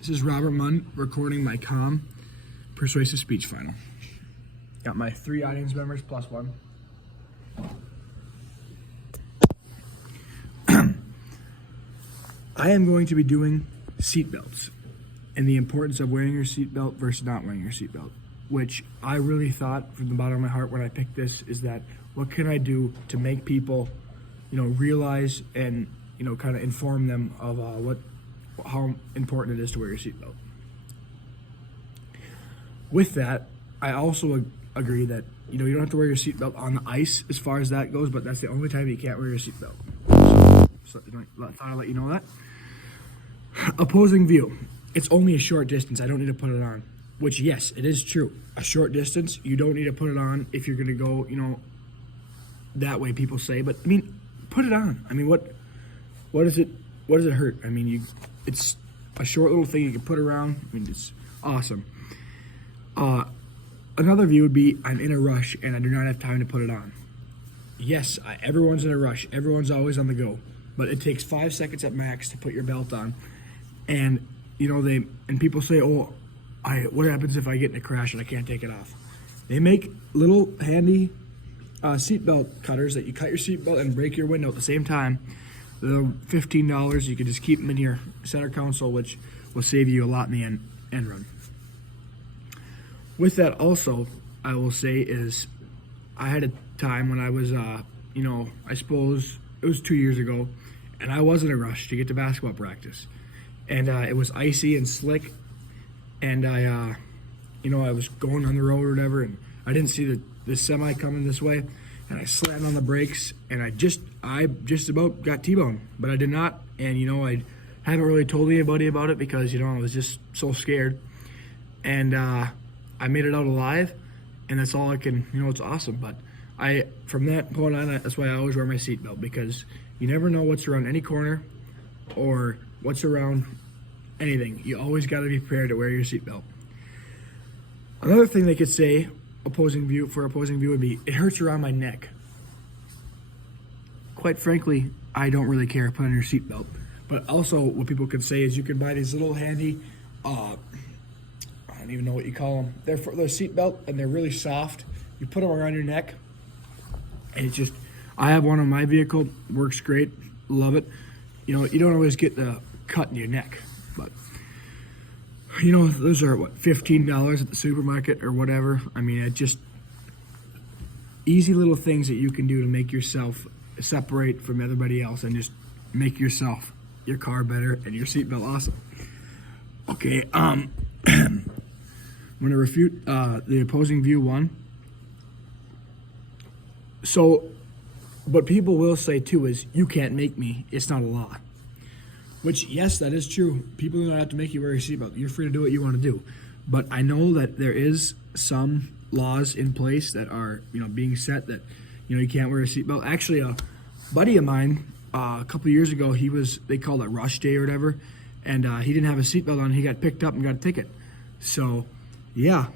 This is Robert Munn recording my Comm persuasive speech final. Got my 3 audience members plus 1. I am going to be doing seatbelts and the importance of wearing your seatbelt versus not wearing your seatbelt, which I really thought from the bottom of my heart when I picked this is that what can I do to make people, realize and, kind of inform them of how important it is to wear your seatbelt. With that, I also agree that you don't have to wear your seatbelt on the ice as far as that goes, but that's the only time you can't wear your seatbelt. So I thought I'd let you know that. Opposing view. It's only a short distance. I don't need to put it on. Which, yes, it is true. A short distance, you don't need to put it on if you're going to go, that way people say. But, put it on. What does it hurt? It's a short little thing you can put around. It's awesome. Another view would be I'm in a rush and I do not have time to put it on. Yes, everyone's in a rush. Everyone's always on the go. But it takes 5 seconds at max to put your belt on. And, people say, what happens if I get in a crash and I can't take it off? They make little handy seatbelt cutters that you cut your seatbelt and break your window at the same time. They're $15. You can just keep them in your center console, which will save you a lot in the end run. With that also, I will say is I had a time when I was, I suppose it was 2 years ago, and I was in a rush to get to basketball practice. And it was icy and slick, and I was going on the road or whatever, and I didn't see the semi coming this way, and I slammed on the brakes, and I just about got T-boned, but I did not, and I haven't really told anybody about it because I was just so scared, and I made it out alive, and that's all I can. It's awesome, but from that point on, that's why I always wear my seatbelt, because you never know what's around any corner or what's around anything. You always got to be prepared to wear your seatbelt. Another thing they could say, opposing view would be, it hurts around my neck. Quite frankly, I don't really care. Put on your seatbelt. But also, what people could say is you can buy these little handy, I don't even know what you call them. They're seatbelt, and they're really soft. You put them around your neck, and I have one on my vehicle, works great, love it. You don't always get the cut in your neck, but those are $15 at the supermarket or whatever. It's just easy little things that you can do to make yourself separate from everybody else and just make yourself, your car better and your seatbelt awesome. Okay, I'm gonna refute the opposing view 1. So, what people will say too is, you can't make me, it's not a law. Which, yes, that is true. People do not have to make you wear your seatbelt. You're free to do what you want to do. But I know that there is some laws in place that are, being set that, you can't wear a seatbelt. Actually, a buddy of mine, a couple of years ago, they called it rush day or whatever, and he didn't have a seatbelt on. He got picked up and got a ticket. So, yeah.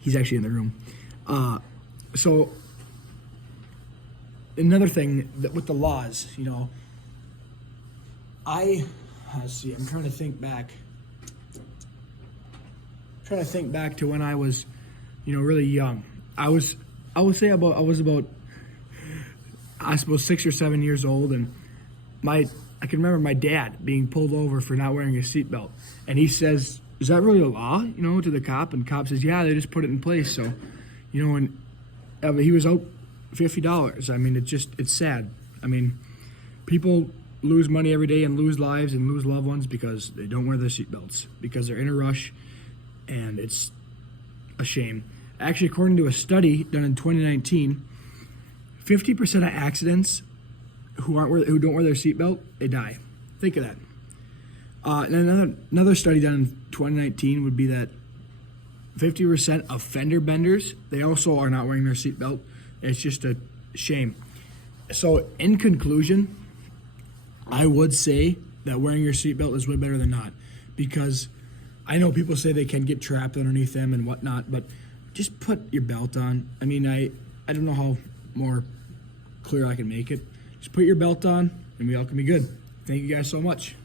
He's actually in the room. So, another thing with the laws, I'm trying to think back. To when I was, really young. I was about, I suppose 6 or 7 years old, and I can remember my dad being pulled over for not wearing a seatbelt, and he says, "Is that really a law?" To the cop, and the cop says, "Yeah, they just put it in place." So, and he was out $50. It's sad. People lose money every day and lose lives and lose loved ones because they don't wear their seatbelts, because they're in a rush, and it's a shame. Actually, according to a study done in 2019, 50% of accidents who don't wear their seatbelt, they die. Think of that. And another study done in 2019 would be that 50% of fender benders, they also are not wearing their seatbelt. It's just a shame. So, in conclusion, I would say that wearing your seatbelt is way better than not, because I know people say they can get trapped underneath them and whatnot, but just put your belt on. I don't know how more clear I can make it. Just put your belt on, and we all can be good. Thank you guys so much.